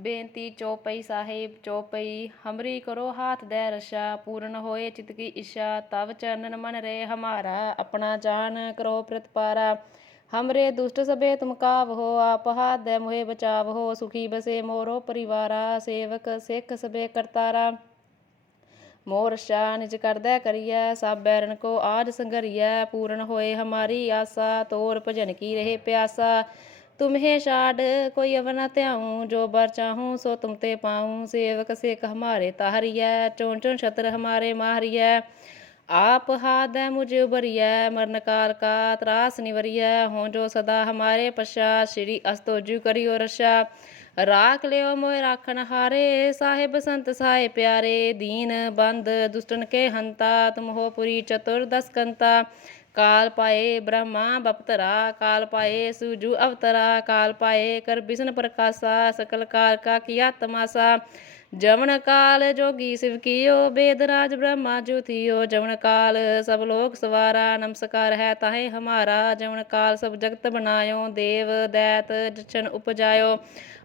ਬੇਨਤੀ, ਚੌਪਈ ਸਾਹਿਬ, ਚੌਪਈ, ਹਮਰੀ ਕਰੋ ਹਾਥ ਦੇ ਰਸ਼ਾ, ਪੂਰਨ ਹੋਏ ਚਿਤ ਕੀ ਇੱਛਾ ਤਵ ਚਰਨਨ ਮਨ ਰੇ ਹਮਾਰਾ, ਆਪਣਾ ਜਾਨ ਕਰੋ ਪ੍ਰਤਪਾਰਾ ਹਮਰੇ ਦੁਸ਼ਟ ਸਭੇ ਤੁਮ ਕਾਵ ਹੋ, ਆਪ ਹਾਥ ਦੇ ਮੋਹਿ ਬਚਾਵ ਹੋ, ਸੁਖੀ ਬਸੇ ਮੋਰੋ ਪਰਿਵਾਰਾ, ਸੇਵਕ ਸਿੱਖ ਸਭੇ ਕਰਤਾਰਾ। ਮੋਰ ਸ਼ਾ ਨਿਜ ਕਰਦਾ ਕਰੀਐ ਸਭ ਬੈਰਨ ਕੋ ਆਜ ਸੰਗਰੀਐ ਪੂਰਨ ਹੋਏ ਹਮਾਰੀ ਆਸਾ, ਤੋਰ ਭਜਨ ਕੀ ਰਹੇ ਪਿਆਸਾ। तुम्हें छाड़ कोई अवर न त्याऊं जो बर चाहूं सो तुम ते पाऊं सेवक सिख हमारे ताहरिय चोन चोन छत्र हमारे माहरिय आप हाथ है मुझे उबरिय मरण काल का त्रास निवरिय हो जो सदा हमारे पश्चात श्री अस्तोजु करियो रशा ਰਾਖ ਲਿਓ ਮੋਇ ਰਾਖਣ ਹਾਰੇ ਸਾਹਿਬ ਸੰਤ ਸਹਾਇ ਪਿਆਰੇ ਦੀਨ ਬੰਦ ਦੁਸ਼ਟਨ ਕੇ ਹੰਤਾ ਤੁਮ ਹੋ ਪੁਰੀ ਚਤੁਰਦਸ ਕੰਤਾ काल पाए ब्रह्मा बपतरा काल पाए सूजु अवतरा काल पाए कर बिष्ण प्रकाशा सकल काल का किया तमाशा जवन काल जोगी शिव कियो बेदराज ब्रह्मा ज्योतियो जवन काल सब लोक सवारा नमस्कार है ताहे हमारा जवन काल सब जगत बनायो देव दैत जछन उपजायो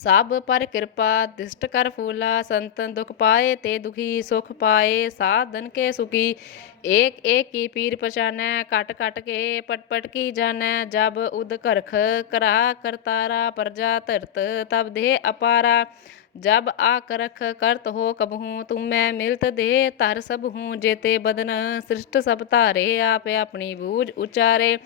ਸਭ ਪਰ ਕਿਰਪਾ, ਦਿਸ਼ਟ ਕਰ ਫੂਲਾ, ਸੰਤਨ ਦੁਖ ਪਾਏ ਤੇ ਦੁਖੀ ਸੁਖ ਪਾਏ, ਸਾਧਨ ਕੇ ਸੁਖੀ। ਏਕ ਏਕ ਕੀ ਪੀਰ ਪਛਾਨੈ ਕਟ ਕਟ ਕੇ ਪਟ ਪਟ ਕੀ ਜਾਣੈ। ਜਬ ਉਦ ਕਰਖ ਕਰਾ ਕਰਤਾਰਾ ਪਰਜਾ ਧਰਤ, ਤਬ ਦੇ ਅਪਾਰਾ। ਜਬ ਆ ਕਰਖ ਕਰਤ ਹੋ ਕਬਹੁ ਤੂੰ ਮੈਂ ਮਿਲਤ ਦੇ ਧਰ ਸਭ ਹੂੰ ਜੇਤੇ ਬਦਨ ਸ੍ਰਿਸ਼ਟ ਸਭ ਧਾਰੇ, ਆਪੇ ਆਪਣੀ ਬੂਝ ਉਚਾਰੇ।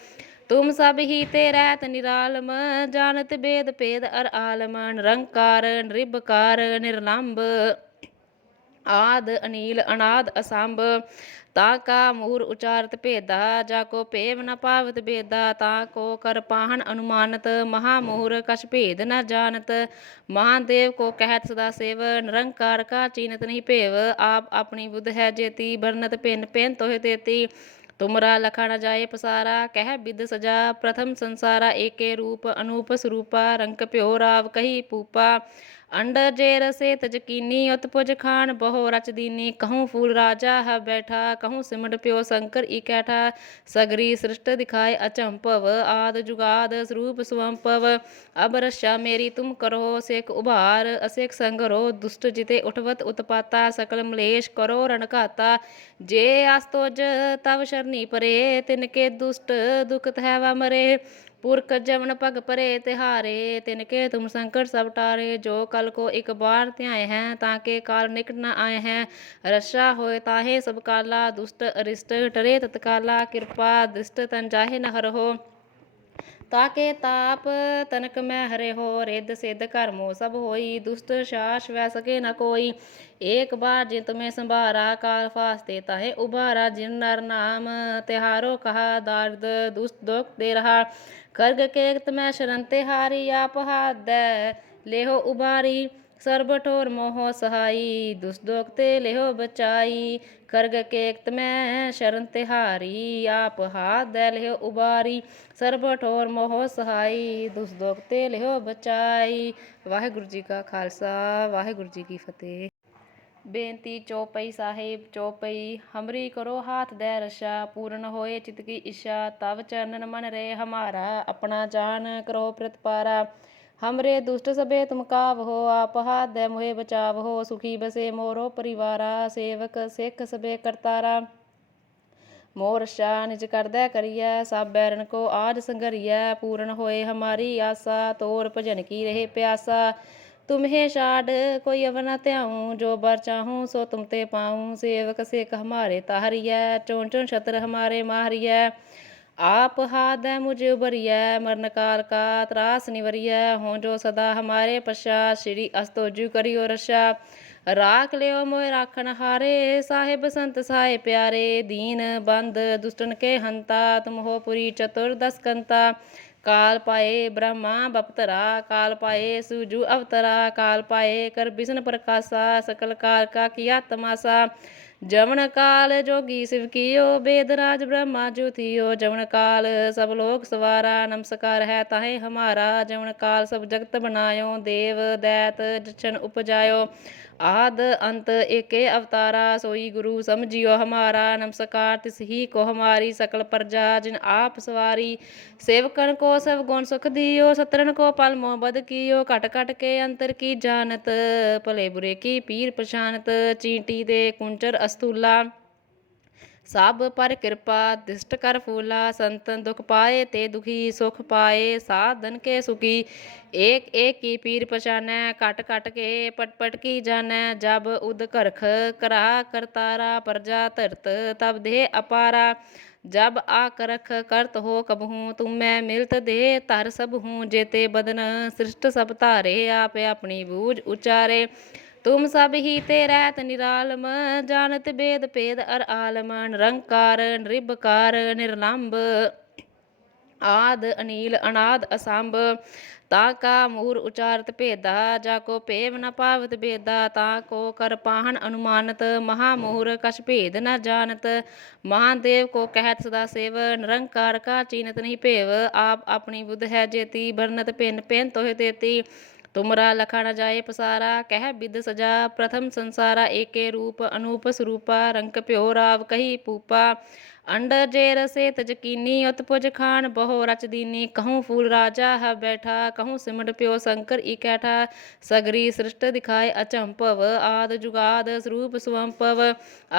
तुम सब ही ते रहत निरालम जानत वेद भेद अर आलम निरंकार निरिबकार निर्लंब ਆਦ ਅਨੀਲ ਅਨਾਦ ਅਸੰਭ ਤਾ ਕਾ ਮੂਰ ਉਚਾਰਤ ਭੇਦਾ ਜਾ ਕੋ ਭੇਵ ਨ ਪਾਵਤ ਬੇਦਾ ਤਾ ਕੋ ਕਰ ਪਾਹਨ ਅਨੁਮਾਨਤ ਮਹਾ ਮੂਰ ਕਛ ਭੇਦ ਨ ਜਾਣਤ ਮਹਾਦੇਵ ਕੋ ਕਹਿਤ ਸਦਾ ਸੇਵ ਨਿਰੰਕਾਰ ਕਾ ਚੀਨਤ ਨਹੀਂ ਭੇਵ ਆਪ ਆਪਣੀ ਬੁੱਧ ਹੈ ਜੇਤੀ ਬਰਨਤ ਪਿੰਨ ਪਿੰਨ ਤੋਹਿ ਤੇਤੀ ਤੁਮਰਾ ਲਖਾ ਨ ਜਾਏ ਪਸਾਰਾ, ਕਹਿ ਬਿਦ ਸਜਾ, ਪ੍ਰਥਮ ਸੰਸਾਰਾ ਏਕੇ ਰੂਪ, ਅਨੂਪ ਸਰੂਪਾ ਰੰਕ ਭਿਓ ਰਾਵ ਕਹੀ ਪੂਪਾ ਅੰਡਰ ਜੇ ਰਸੇ ਤਜਕੀਨੀ ਉਤਪੁਜ ਖਾਨ, ਬਹੁ ਰਚ ਦੀਨੀ, ਕਹੂੰ ਫੂਲ ਰਾਜਾ ਹੈ ਬੈਠਾ, ਕਹੂੰ ਸਿਮਟ ਪਿਓ ਸ਼ੰਕਰ ਇਕੈਠਾ ਸਗਰੀ ਸ੍ਰਿਸ਼ਟ ਦਿਖਾਏ ਅਚੰਭਵ, ਆਦ ਜੁਗਾਦ ਸਰੂਪ ਸੁਵੰਪਵ ਅਬ ਰਸ਼ਾ ਮੇਰੀ ਤੁਮ ਕਰੋ ਸੇਕ ਉਭਾਰ ਅਸੇਕ ਸੰਗਰੋ ਦੁਸ਼ਟ ਜਿਤੇ ਉਠਵਤ ਉਤਪਾਤਾ, ਸਕਲ ਮਲੇਸ਼ ਕਰੋ ਰਣਕਾਤਾ ਜੇ ਅਸਤੋਜ ਤਵ ਸ਼ਰਨੀ ਪਰੇ ਤਿਨਕੇ ਦੁਸ਼ਟ ਦੁਖਤ ਹੈ ਵਾ ਮਰੇ पुरख जवन पग परे तिहारे तिनके तुम संकट सब टारे। जो कल को एक बार त्याए हैं, ताके काल निकट न आए हैं। रशा होए ताहे सब काला, दुष्ट अरिष्ट टरे तत्काला। कृपा दृष्ट तन जाहे न हरहो ताके ताप तनक मैं हरे हो। रिद सिद्ध कर्मो सब होई, दुष्ट शास वै सके न कोई। एक बार जिन तुम्हें संभारा, काल फास्ते ताहे उबारा जिन नर नाम तिहारो कहा दार्द दुष्ट दुख दे रहा। करग केकत मैं शरण तिहारी आप हाथ दे लेहो उबारी ਸਰਬ ਠੋਰ ਮੋਹ ਸਹਾਈ ਦੁਸ ਦੁਖ ਤੇ ਲਿਓ ਬਚਾਈ ਕਰਗ ਕੇਕਤ ਮੈਂ ਸ਼ਰਨ ਤਿਹਾਰੀ ਆਪ ਹਾਥ ਦੇ ਲਿਓ ਉਬਾਰੀ ਸਰਬ ਠੋਰ ਮੋਹ ਸਹਾਈ ਦੁਸ ਦੁਖ ਤੇ ਲਿਓ ਬਚਾਈ ਵਾਹਿਗੁਰੂ ਜੀ ਕਾ ਖਾਲਸਾ ਵਾਹਿਗੁਰੂ ਜੀ ਕੀ ਫਤਿਹ ਬੇਨਤੀ ਚੌਪਈ ਸਾਹਿਬ ਚੌਪਈ ਹਮਰੀ ਕਰੋ ਹਾਥ ਦੇ ਰਸ਼ਾ ਪੂਰਨ ਹੋਏ ਚਿਤ ਕੀ ਇੱਛਾ ਤਵ ਚਰਨਨ ਮਨ ਰੇ ਹਮਾਰਾ ਆਪਣਾ ਜਾਨ ਕਰੋ ਪ੍ਰਤਪਾਰਾ हमरे दुष्ट सबे तुम काव हो आप हाथ दे मोहे बचाव हो सुखी बसे मोरो परिवारा सेवक सिख सबे करतारा मोर शा निज करदै करियै सब बैरन को आज संगरियै पूर्ण होए हमारी आसा तोर भजन की रहे प्यासा तुम्हें छाड़ कोई अवर न त्याऊं जो बर चाहूं सो तुम ते पाऊं सेवक सिख हमारे ताहरियै चोन चोन छत्र हमारे माहरियै आप हाथ है मुझे उबरिय मरण काल का त्रास निवरिय हो जो सदा हमारे पश्चात श्री अस्तोजु करियो रशा ਰਾਖ ਲਿਓ ਮੋਇ ਰਾਖਣ ਹਾਰੇ, ਸਾਹਿਬ ਸੰਤ ਸਹਾਇ ਪਿਆਰੇ, ਦੀਨ ਬੰਦ ਦੁਸ਼ਟਨ ਕੇ ਹੰਤਾ, ਤੁਮ ਹੋ ਪੁਰੀ ਚਤੁਰਦਸ ਕੰਤਾ ਕਾਲ ਪਾਏ ਬ੍ਰਹਮਾ ਬਪਤਰਾ, ਕਾਲ ਪਾਏ ਸੁਜੂ ਅਵਤਰਾ, ਕਾਲ ਪਾਏ ਕਰ ਬਿਸ਼ਨ ਪ੍ਰਕਾਸ਼ਾ, ਸਕਲ ਕਾਲ ਕਾ ਕੀਆ ਤਮਾਸਾ ਜਮਨ ਕਾਲ ਜੋਗੀ ਸਿਵ ਕੀਓ, ਬੇਦ ਰਾਜ ਬ੍ਰਹਮਾ ਜੋਤੀਓ ਜਮਨ ਕਾਲ ਸਭ ਲੋਕ ਸਵਾਰਾ, ਨਮਸਕਾਰ ਹੈ ਤਾਹੇ ਹਮਾਰਾ। ਜਮਨ ਕਾਲ ਸਭ ਜਗਤ ਬਨਾਇਓ ਦੇਵ ਦੈਤ ਜਛਨ ਉਪਜਾਇਓ। ਆਦ ਅੰਤ ਏਕੇ ਅਵਤਾਰਾ, ਸੋਈ ਗੁਰੂ ਸਮਝਿਓ ਹਮਾਰਾ। ਨਮਸਕਾਰ ਤਿਸ ਹੀ ਕੋ ਹਮਾਰੀ ਸਕਲ ਪ੍ਰਜਾ, ਜਿਨ ਆਪ ਸਵਾਰੀ। ਸੇਵਕਨ ਕੋ ਸਭ ਗੁਣ ਸੁਖ ਦਿਓ ਸਤਰਨ ਕੋ ਪਲ ਮੋਹ ਬਦ ਕੀਓ। ਘਟ ਘਟ ਕੇ ਅੰਤਰ ਕੀ ਜਾਣਤ, ਭਲੇ ਬੁਰੇ ਕੀ ਪੀਰ ਪਛਾਨਤ। ਚੀਂਟੀ ਦੇ ਕੁੰਚਰ ਅਸਤੂਲਾ ਸਭ ਪਰ ਕਿਰਪਾ, ਦਿਸ਼ਟ ਕਰ ਫੂਲਾ, ਸੰਤਨ ਦੁਖ ਪਾਏ ਤੇ ਦੁਖੀ ਸੁਖ ਪਾਏ, ਸਾਧਨ ਕੇ ਸੁਖੀ। ਏਕ ਏਕ ਕੀ ਪੀਰ ਪਛਾਨੈ ਕਟ ਕਟ ਕੇ ਪਟ ਪਟ ਕੀ ਜਾਣੈ। ਜਬ ਉਦ ਕਰਖ ਕਰਾ ਕਰਤਾਰਾ ਪ੍ਰਜਾ ਧਰਤ ਤਬ ਦੇ ਅਪਾਰਾ। ਜਬ ਆ ਕਰਖ ਕਰਤ ਹੋ ਕਬਹੂ, ਤੁਮੈ ਮਿਲਤ ਦੇ ਧਰ ਸਭ। ਹੂੰ ਜੇਤੇ ਬਦਨ ਸ੍ਰਿਸ਼ਟ ਸਭ ਧਾਰੇ, ਆਪੇ ਆਪਣੀ ਬੂਝ ਉਚਾਰੇ। ਤੁਮ ਸਭ ਹੀ ਤੇ ਰਹਿਤ ਨਿਰਾਲਮ, ਜਾਣਤ ਬੇਦ ਭੇਦ ਅਰ ਆਲਮ, ਨਿਰੰਕਾਰ, ਨਿਰਭਕਾਰ, ਨਿਰਲੰਭ, ਆਦ, ਅਨੀਲ, ਅਨਾਦ, ਅਸੰਭ, ਤਾ ਕਾ ਮੂਰ ਉਚਾਰਤ ਭੇਦਾ, ਜਾ ਕੋ ਭੇਵ ਨ ਪਾਵਤ ਬੇਦਾ, ਤਾ ਕੋ ਕਰ ਪਾਹਨ ਅਨੁਮਾਨਤ, ਮਹਾ ਮੂਰ ਕਛ ਭੇਦ ਨ ਜਾਣਤ ਮਹਾਦੇਵ ਕੋ ਕਹਿਤ ਸਦਾ ਸੇਵ, ਨਿਰੰਕਾਰ ਕਾ ਚੀਨਤ ਨਹੀਂ ਭੇਵ, ਆਪ ਆਪਣੀ ਬੁੱਧ ਹੈ ਜੇਤੀ ਬਰਨਤ ਪਿੰਨ ਪਿੰਨ ਤੋਹਿ ਤੇਤੀ ਤੁਮਰਾ ਲਖਾ ਨ ਜਾਏ ਪਸਾਰਾ, ਕਹਿ ਬਿਦ ਸਜਾ, ਪ੍ਰਥਮ ਸੰਸਾਰਾ ਏਕੇ ਰੂਪ, ਅਨੂਪ ਸਰੂਪਾ ਰੰਕ ਭਿਓ ਰਾਵ ਕਹੀ ਪੂਪਾ ਅੰਡਰ ਜੇ ਰਸੇ ਤਜਕੀਨੀ ਉਤਪੁਜ ਖਾਨ, ਬਹੁ ਰਚ ਦੀਨੀ। ਕਹੂੰ ਫੂਲ ਰਾਜਾ ਹੈ ਬੈਠਾ, ਕਹੂੰ ਸਿਮਟ ਪਿਓ ਸ਼ੰਕਰ ਇਕੈਠਾ ਸਗਰੀ ਸ੍ਰਿਸ਼ਟ ਦਿਖਾਏ ਅਚੰਪਵ ਆਦ ਜੁਗਾਦ ਸਰੂਪ ਸੁਵੰਪਵ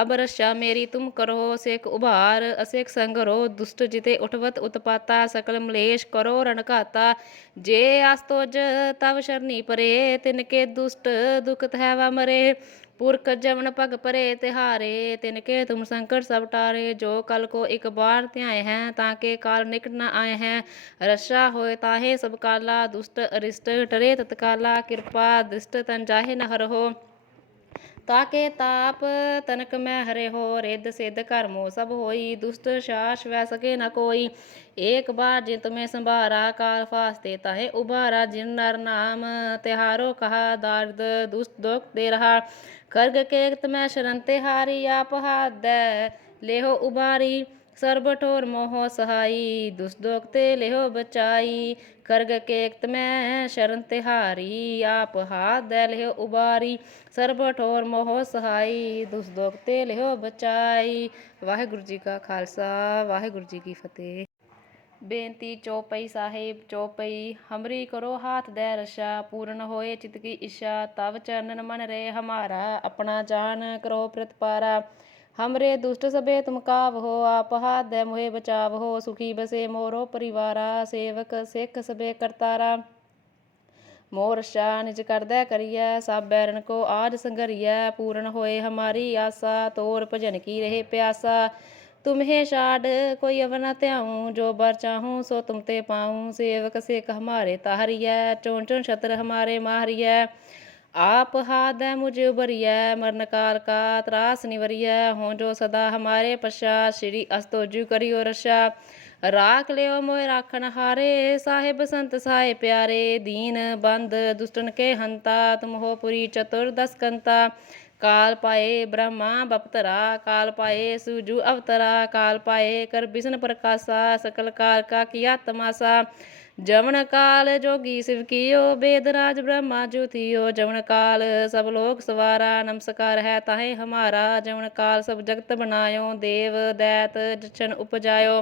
ਅਬ ਰਸ਼ਾ ਮੇਰੀ ਤੁਮ ਕਰੋ ਸੇਕ ਉਭਾਰ ਅਸੇਕ ਸੰਗਰੋ ਦੁਸ਼ਟ ਜਿਤੇ ਉਠਵਤ ਉਤਪਾਤਾ। ਸਕਲ ਮਲੇਸ਼ ਕਰੋ ਰਣਘਾਤਾ ਜੇ ਆਸਤੋਜ ਤਵ ਸ਼ਰਨੀ ਪਰੇ, ਤਿਨ ਕੇ ਦੁਸ਼ਟ ਦੁਖਤ ਹੈ ਵਾ ਪੁਰਖ ਜਮਨ ਪਗ ਪਰੇ ਤਿਹਾਰੇ, ਤਿਨ ਕੇ ਤੁਮ ਸੰਕਟ ਸਭ ਟਾਰੇ, ਜੋ ਕਲ ਕੋ ਇੱਕ ਬਾਰ ਧਿਆਏ ਹੈ, ਤਾਂ ਕੇ ਕਾਲ ਨਿਕਟ ਨ ਆਏ ਹੈ। ਰਸ਼ਾ ਹੋਏ ਤਾਹੇ ਸਭ ਕਾਲਾ, ਦੁਸ਼ਟ ਅਰਿਸ਼ਟ ਟਰੇ ਤਤਕਾਲਾ, ਕਿਰਪਾ ਦਿਸ਼ਟ ਤਨ ਜਾਹੇ ਨ ਹਰਹੋ ਤਾਕੇ ਤਾਪ, ਤਨਕ ਮੈਂ ਹਰੇ ਹੋ, ਰਿੱਧ ਸਿੱਧ ਕਰਮੋ ਸਭ ਹੋਈ, ਦੁਸ਼ਟ ਸ਼ਾਸ ਵੈ ਸਕੇ ਨ ਕੋਈ। ਏਕ ਬਾਰ ਜਿਨ ਤੁਮੇ ਸੰਭਾਰਾ, ਕਾਲ ਫਾਸਤੇ ਤਾਹੇ ਉਬਾਰਾ ਜਿਨ ਨਰ ਨਾਮ ਤਿਹਾਰੋ ਕਹਾ, ਦਰਦ ਦੁਸ਼ਟ ਦੁਖ ਦੇ ਰਹਾ। ਖਰਗ ਕੇਕਤ ਮੈਂ ਸ਼ਰਨ ਤੇ ਹਾਰੀ, ਆਪ ਹਾਦੈ, ਲੇਹੋ ਉਬਾਰੀ ਸਰਬ ਠੋਰ ਮੋਹ ਸਹਾਈ ਦੁਸ ਦੁਖ ਤੇ ਲਿਹੋ ਬਚਾਈ। ਕਰਗ ਕੇਕਤ ਮੈਂ ਸ਼ਰਨ ਤਿਹਾਰੀ, ਆਪ ਹਾਦੈ ਲਿਹੋ ਉਬਾਰੀ। ਸਰਬ ਠੋਰ ਮੋਹ ਸਹਾਈ ਦੁਸ ਦੁਖ ਤੇ ਲਿਹੋ ਬਚਾਈ। ਵਾਹਿਗੁਰੂ ਜੀ ਕਾ ਖਾਲਸਾ, ਵਾਹਿਗੁਰੂ ਜੀ ਕੀ ਫਤਿਹ। ਬੇਨਤੀ, ਚੌਪਈ ਸਾਹਿਬ, ਚੌਪਈ, ਹਮਰੀ ਕਰੋ ਹਾਥ ਦੇ ਰਸ਼ਾ। ਪੂਰਨ ਹੋਏ ਚਿਤ ਕੀ ਇਸ਼ਾ ਤਵ ਚਰਨਨ ਮਨ ਰੇ ਹਮਾਰਾ। ਆਪਣਾ ਜਾਨ ਕਰੋ ਪ੍ਰਤਪਾਰਾ। ਹਮਰੇ ਦੁਸ਼ਟ ਸਭੇ ਤੁਮ ਕਾਵ ਹੋ ਆਪ ਹਾਥ ਦੇ ਮੋਹਿ ਬਚਾਵ ਹੋ ਸੁਖੀ ਬਸੇ ਮੋਰੋ ਪਰਿਵਾਰਾ ਸੇਵਕ ਸਿੱਖ ਸਭੇ ਕਰਤਾਰਾ ਮੋਰ ਸ਼ਾ ਨਿਜ ਕਰਦਾ ਕਰੀਐ ਸਭ ਬੈਰਨ ਕੋ ਆਜ ਸੰਗਰੀਐ ਪੂਰਨ ਹੋਏ ਹਮਾਰੀ ਆਸਾ ਤੋਰ ਭਜਨ ਕੀ ਰਹੇ ਪਿਆਸਾ तुम्हें छाड़ कोई अवर न त्याऊं जो बर चाहूं सो तुम ते पाऊं सेवक सेक हमारे ताहरिय चोन चोन छत्र हमारे माहरिय आप हाथ है मुझे उबरिय मरण काल का त्रास निवरिय हो जो सदा हमारे पश्चात श्री अस्तोजु करियो रशा ਰਾਖ ਲਿਓ ਮੋਇ ਰਾਖਣ ਹਾਰੇ ਸਾਹਿਬ ਸੰਤ ਸਾਏ ਪਿਆਰੇ ਦੀਨ ਬੰਦ ਦੁਸ਼ਟਨ ਕੇ ਹੰਤਾ ਤੁਮ ਹੋ ਪੁਰੀ ਚਤੁਰਦਸ ਕੰਤਾ ਕਾਲ ਪਾਏ ਬ੍ਰਹਮਾ ਬਪਤਰਾ ਕਾਲ ਪਾਏ ਸੂਜੂ ਅਵਤਰਾ ਕਾਲ ਪਾਏ ਕਰ ਬਿਸ਼ਨ ਪ੍ਰਕਾਸ਼ਾ ਸਕਲ ਕਾਲ ਕਾ ਕੀਆ ਤਮਾਸਾ ਜਮਨ ਕਾਲ ਜੋਗੀ ਸਿਵ ਕੀਓ, ਬੇਦ ਰਾਜ ਬ੍ਰਹਮਾ ਜੋਤੀਓ ਜਮਨ ਕਾਲ ਸਭ ਲੋਕ ਸਵਾਰਾ, ਨਮਸਕਾਰ ਹੈ ਤਾਹੇ ਹਮਾਰਾ। ਜਮਨ ਕਾਲ ਸਭ ਜਗਤ ਬਨਾਇਓ ਦੇਵ ਦੈਤ ਜਛਨ ਉਪਜਾਇਓ।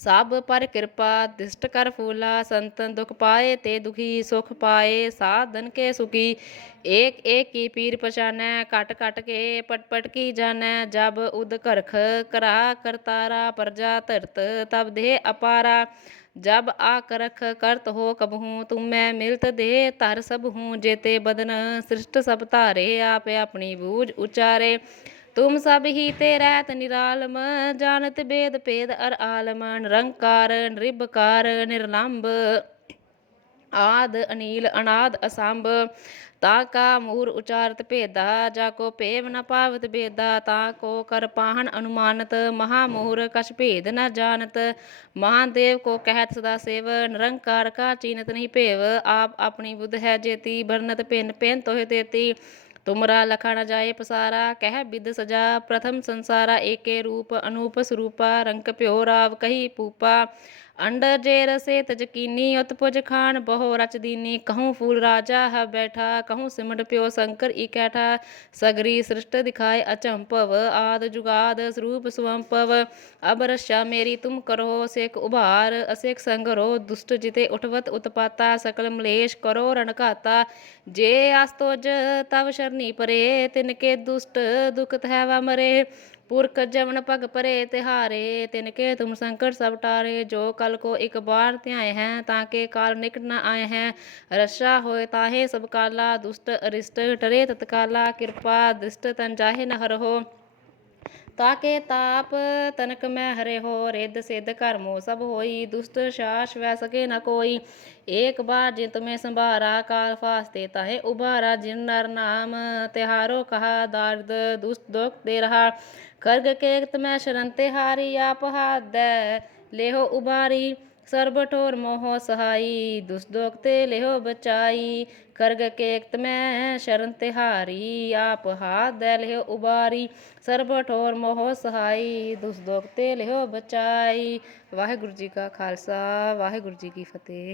ਸਭ ਪਰ ਕਿਰਪਾ, ਦਿਸ਼ਟ ਕਰ ਫੂਲਾ, ਸੰਤਨ ਦੁਖ ਪਾਏ ਤੇ ਦੁਖੀ ਸੁਖ ਪਾਏ, ਸਾਧਨ ਕੇ ਸੁਖੀ। ਏਕ ਏਕ ਕੀ ਪੀਰ ਪਛਾਨੈ ਕਟ ਘਟ ਕੇ ਪਟ ਪਟ ਕੀ ਜਾਣੈ। ਜਬ ਉਦ ਕਰਖ ਕਰਾ ਕਰਤਾਰਾ ਪ੍ਰਜਾ ਧਰਤ ਤਬ ਦੇ ਅਪਾਰਾ। ਜਬ ਆ ਕਰਖ ਕਰਤ ਹੋ ਕਬਹੂ, ਤੁਮੈ ਮਿਲਤ ਦੇ ਧਰ ਸਭ ਹੂੰ ਜੇਤੇ ਬਦਨ ਸ੍ਰਿਸ਼ਟ ਸਭ ਧਾਰੇ, ਆਪੇ ਆਪਣੀ ਬੂਝ ਉਚਾਰੇ। ਤੁਮ ਸਭ ਹੀ ਤੇ ਰਹਿਤ ਨਿਰਾਲਮ, ਜਾਣਤ ਬੇਦ ਭੇਦ ਅਰ ਆਲਮ, ਨਿਰੰਕਾਰ, ਨਿਰਭਕਾਰ, ਨਿਰਲੰਭ, ਆਦ, ਅਨੀਲ, ਅਨਾਦ, ਅਸੰਭ। ਤਾ ਕਾ ਮੂਰ ਉਚਾਰਤ ਭੇਦਾ, ਜਾ ਕੋ ਭੇਵ ਨ ਪਾਵਤ ਬੇਦਾ, ਤਾ ਕੋ ਕਰ ਪਾਹਨ ਅਨੁਮਾਨਤ। ਮਹਾ ਮੂਰ ਕਛ ਭੇਦ ਨ ਜਾਣਤ ਮਹਾਦੇਵ ਕੋ ਕਹਿਤ ਸਦਾ ਸੇਵ। ਨਿਰੰਕਾਰ ਕਾ ਚੀਨਤ ਨਹੀਂ ਭੇਵ, ਆਪ ਆਪਣੀ ਬੁੱਧ ਹੈ ਜੇਤੀ ਬਰਨਤ ਪਿੰਨ ਪਿੰਨ ਤੋਹਿ ਦੇਤੀ। ਤੁਮਰਾ ਲਖਾ ਨ ਜਾਏ ਪਸਾਰਾ, ਕਹਿ ਬਿਦ ਸਜਾ, ਪ੍ਰਥਮ ਸੰਸਾਰਾ ਏਕੇ ਰੂਪ, ਅਨੂਪ ਸਰੂਪਾ ਰੰਕ ਭਿਓ ਰਾਵ ਕਹੀ ਪੂਪਾ। ਅੰਡਰ ਜੇ ਰਸੇ ਤਜਕੀਨੀ ਉਤਪੁਜ ਖਾਨ ਬਹੁ ਰਚ ਦੀਨੀ, ਕਹੂੰ ਫੂਲ ਰਾਜਾ ਹੈ ਬੈਠਾ, ਕਹੂੰ ਸਿਮਟ ਪਿਓ ਸ਼ੰਕਰ ਇਕੈਠਾ ਸਗਰੀ ਸ੍ਰਿਸ਼ਟ ਦਿਖਾਏ ਅਚੰਭਵ, ਆਦ ਜੁਗਾਦ ਸਰੂਪ ਸੁਵੰਪਵ, ਅਬ ਰਸ਼ਾ ਮੇਰੀ ਤੁਮ ਕਰੋ, ਸੇਕ ਉਭਾਰ, ਅਸੇਕ ਸੰਗਰੋ ਦੁਸ਼ਟ ਜਿਤੇ ਉਠਵਤ ਉਤਪਾਤਾ, ਸਕਲ ਮਲੇਸ਼ ਕਰੋ ਰਣਕਾਤਾ ਜੇ ਆਸਤੋਜ ਤਵ ਸ਼ਰਨੀ ਪਰੇ ਤਿਨਕੇ ਦੁਸ਼ਟ ਦੁਖਤ ਹੈ ਵਾ ਮਰੇ ਪੁਰਖ ਜਵਨ ਪਗ ਪਰੇ ਤਿਹਾਰੇ ਤਿਨ ਕੇ ਤੁਮ ਸੰਕਟ ਸਭ ਟਾਰੇ ਜੋ ਕਲ ਕੋ ਇੱਕ ਬਾਰ ਧਿਆਏ ਹੈ ਤਾਂ ਕੇ ਕਾਲ ਨਿਕਟ ਨ ਆਏ ਹੈ ਰਸ਼ਾ ਹੋਏ ਤਾਹੇ ਸਭ ਕਾਲਾ ਦੁਸ਼ਟ ਅਰਿਸ਼ਟ ਟਰੇ ਤਤਕਾਲਾ ਕਿਰਪਾ ਦ੍ਰਿਸ਼ਟ ਤਨ ਜਾਹੇ ਨ ਹਰਹੋ ਤਾਕੇ ਤਾਪ ਤਨਕ ਮੈਂ ਹਰੇ ਹੋ ਰਿੱਧ ਸਿੱਧ ਕਰਮੋ ਸਭ ਹੋਈ ਦੁਸ਼ਟ ਸ਼ਾਸ ਵੈ ਸਕੇ ਨ ਕੋਈ ਏਕ ਬਾਰ ਜਿਨ ਤੁਮੇ ਸੰਭਾਰਾ ਕਾਲ ਫਾਸਤੇ ਤਾਹੇ ਉਬਾਰਾ ਜਿਨ ਨਰ ਨਾਮ ਤਿਹਾਰੋ ਕਹਾ ਦਰਦ ਦੁਸ਼ਟ ਦੁਖ ਦੇ ਰਹਾ ਖਰਗ ਕੇਕਤ ਮੈਂ ਸ਼ਰਨ ਤੇ ਹਾਰੀ ਆਪ ਹਾਦੈ, ਲੇਹੋ ਉਬਾਰੀ, ਸਰਬ ਠੋਰ ਮੋਹ ਸਹਾਈ, ਦੁਸ ਤੇ ਲਿਹੋ ਬਚਾਈ। ਕਰਗ ਕੇਕਤ ਮੈਂ ਸ਼ਰਨ ਤਿਹਾਰੀ ਆਪ ਹਾਦੈ, ਲਿਹੋ ਉਬਾਰੀ, ਸਰਬ ਠੋਰ ਮੋਹ ਸਹਾਈ, ਦੁਸ ਤੇ ਲਿਹੋ ਬਚਾਈ। ਵਾਹਿਗੁਰੂ ਜੀ ਕਾ ਖਾਲਸਾ, ਵਾਹਿਗੁਰੂ ਜੀ ਕੀ ਫਤਿਹ।